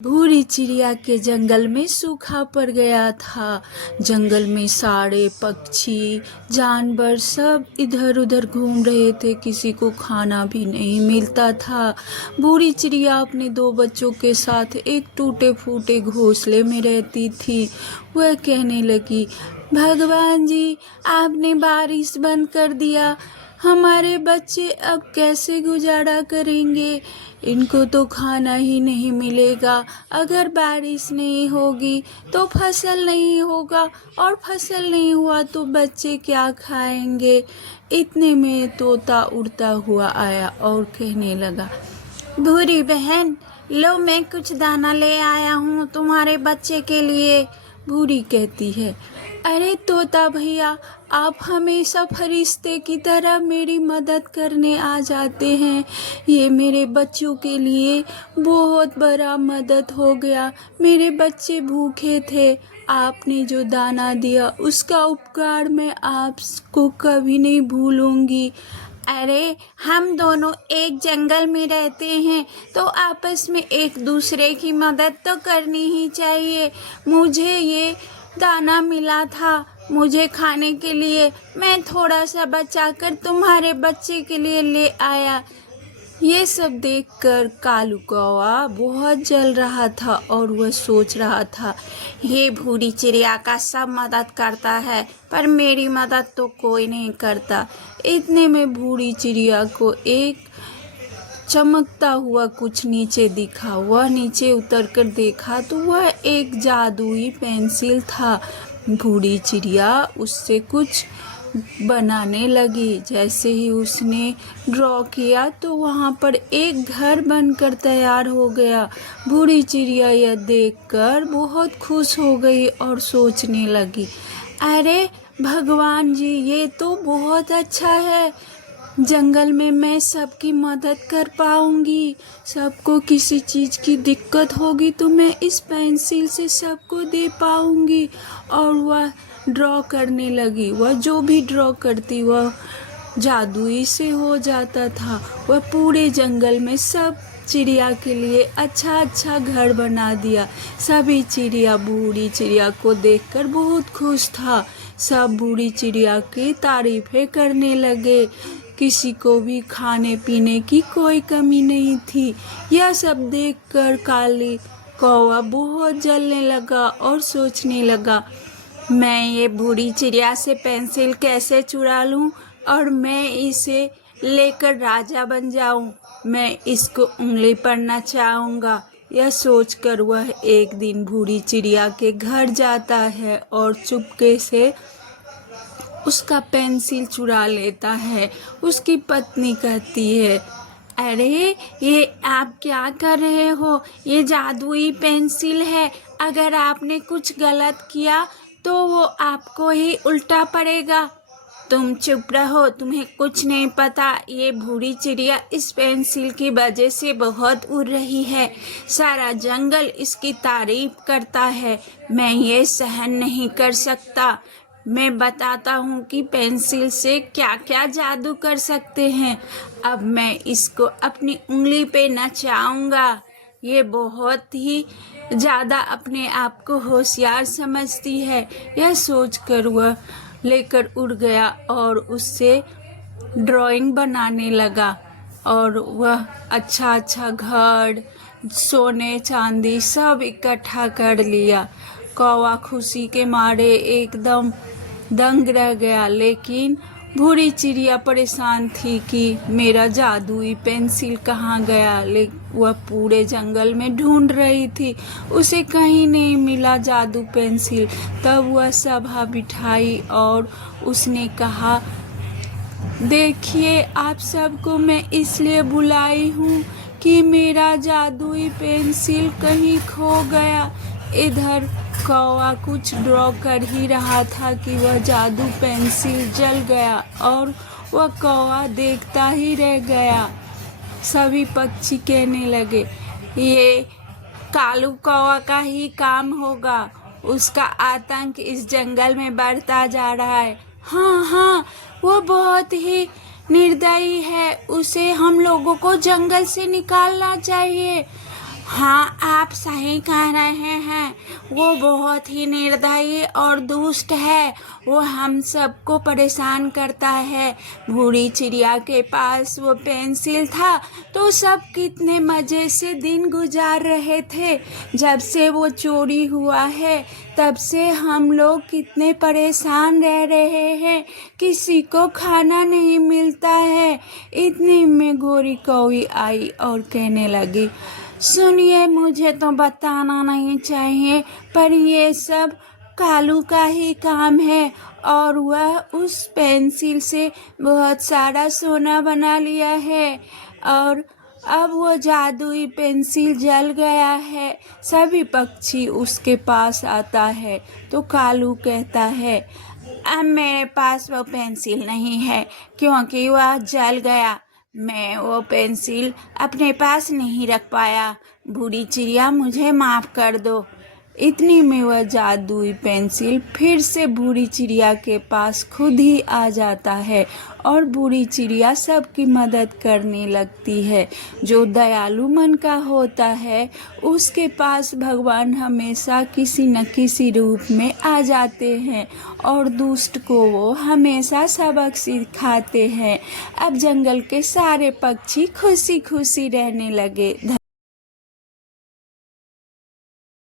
भूरी चिड़िया के जंगल में सूखा पड़ गया था। जंगल में सारे पक्षी जानवर सब इधर उधर घूम रहे थे, किसी को खाना भी नहीं मिलता था। भूरी चिड़िया अपने दो बच्चों के साथ एक टूटे फूटे घोंसले में रहती थी। वह कहने लगी, भगवान जी, आपने बारिश बंद कर दिया, हमारे बच्चे अब कैसे गुजारा करेंगे? इनको तो खाना ही नहीं मिलेगा। अगर बारिश नहीं होगी तो फसल नहीं होगा, और फसल नहीं हुआ तो बच्चे क्या खाएंगे? इतने में तोता उड़ता हुआ आया और कहने लगा, भूरी बहन, लो मैं कुछ दाना ले आया हूँ तुम्हारे बच्चे के लिए। भूरी कहती है, अरे तोता भैया, आप हमेशा फरिश्ते की तरह मेरी मदद करने आ जाते हैं। ये मेरे बच्चों के लिए बहुत बड़ा मदद हो गया। मेरे बच्चे भूखे थे, आपने जो दाना दिया उसका उपकार मैं आपको कभी नहीं भूलूंगी। अरे हम दोनों एक जंगल में रहते हैं तो आपस में एक दूसरे की मदद तो करनी ही चाहिए। मुझे ये दाना मिला था मुझे खाने के लिए, मैं थोड़ा सा बचाकर तुम्हारे बच्चे के लिए ले आया। ये सब देखकर कालू कौवा बहुत जल रहा था और वह सोच रहा था, ये भूरी चिड़िया का सब मदद करता है पर मेरी मदद तो कोई नहीं करता। इतने में भूरी चिड़िया को एक चमकता हुआ कुछ नीचे दिखा। वह नीचे उतरकर देखा तो वह एक जादुई पेंसिल था। भूरी चिड़िया उससे कुछ बनाने लगी। जैसे ही उसने ड्रॉ किया तो वहाँ पर एक घर बनकर तैयार हो गया। भूरी चिड़िया यह देखकर बहुत खुश हो गई और सोचने लगी, अरे भगवान जी, ये तो बहुत अच्छा है। जंगल में मैं सबकी मदद कर पाऊंगी। सबको किसी चीज़ की दिक्कत होगी तो मैं इस पेंसिल से सबको दे पाऊंगी। और वह ड्रॉ करने लगी। वह जो भी ड्रॉ करती वह जादुई से हो जाता था। वह पूरे जंगल में सब चिड़िया के लिए अच्छा अच्छा घर बना दिया। सभी चिड़िया बूढ़ी चिड़िया को देखकर बहुत खुश था। सब बूढ़ी चिड़िया की तारीफें करने लगे। किसी को भी खाने पीने की कोई कमी नहीं थी। यह सब देखकर काली कौवा बहुत जलने लगा और सोचने लगा, मैं ये बूढ़ी चिड़िया से पेंसिल कैसे चुरा लूं और मैं इसे लेकर राजा बन जाऊं। मैं इसको उंगली पर नचाऊंगा। यह सोचकर वह एक दिन बूढ़ी चिड़िया के घर जाता है और चुपके से उसका पेंसिल चुरा लेता है। उसकी पत्नी कहती है, अरे ये आप क्या कर रहे हो? ये जादुई पेंसिल है, अगर आपने कुछ गलत किया तो वो आपको ही उल्टा पड़ेगा। तुम चुप रहो, तुम्हें कुछ नहीं पता। ये बूढ़ी चिड़िया इस पेंसिल की वजह से बहुत उड़ रही है। सारा जंगल इसकी तारीफ करता है। मैं ये सहन नहीं कर सकता। मैं बताता हूँ कि पेंसिल से क्या क्या जादू कर सकते हैं। अब मैं इसको अपनी उंगली पे नचाऊंगा। ये बहुत ही ज़्यादा अपने आप को होशियार समझती है। यह सोचकर वह लेकर उड़ गया और उससे ड्राइंग बनाने लगा। और वह अच्छा अच्छा घर, सोने चांदी सब इकट्ठा कर लिया। कौवा खुशी के मारे एकदम दंग रह गया। लेकिन भूरी चिड़िया परेशान थी कि मेरा जादुई पेंसिल कहाँ गया। लेकिन वह पूरे जंगल में ढूंढ रही थी, उसे कहीं नहीं मिला जादू पेंसिल। तब वह सभा बिठाई और उसने कहा, देखिए, आप सबको मैं इसलिए बुलाई हूँ कि मेरा जादुई पेंसिल कहीं खो गया। इधर कौवा कुछ ड्रॉ कर ही रहा था कि वह जादू पेंसिल जल गया और वह कौवा देखता ही रह गया। सभी पक्षी कहने लगे, ये कालू कौवा का ही काम होगा। उसका आतंक इस जंगल में बढ़ता जा रहा है। हाँ, वो बहुत ही निर्दयी है। उसे हम लोगों को जंगल से निकालना चाहिए। हाँ, आप सही कह रहे हैं। वो बहुत ही निर्दयी और दुष्ट है। वो हम सबको परेशान करता है। भूरी चिड़िया के पास वो पेंसिल था तो सब कितने मज़े से दिन गुजार रहे थे। जब से वो चोरी हुआ है तब से हम लोग कितने परेशान रह रहे हैं। किसी को खाना नहीं मिलता है। इतने में गोरी कौवी आई और कहने लगी, सुनिए, मुझे तो बताना नहीं चाहिए पर ये सब कालू का ही काम है और वह उस पेंसिल से बहुत सारा सोना बना लिया है और अब वो जादुई पेंसिल जल गया है। सभी पक्षी उसके पास आता है तो कालू कहता है, अब मेरे पास वो पेंसिल नहीं है क्योंकि वह जल गया। मैं वो पेंसिल अपने पास नहीं रख पाया। बूढ़ी चिड़िया, मुझे माफ़ कर दो। इतनी में वह जादुई पेंसिल फिर से बूढ़ी चिड़िया के पास खुद ही आ जाता है और बूढ़ी चिड़िया सबकी मदद करने लगती है। जो दयालु मन का होता है उसके पास भगवान हमेशा किसी न किसी रूप में आ जाते हैं और दुष्ट को वो हमेशा सबक सिखाते हैं। अब जंगल के सारे पक्षी खुशी खुशी रहने लगे।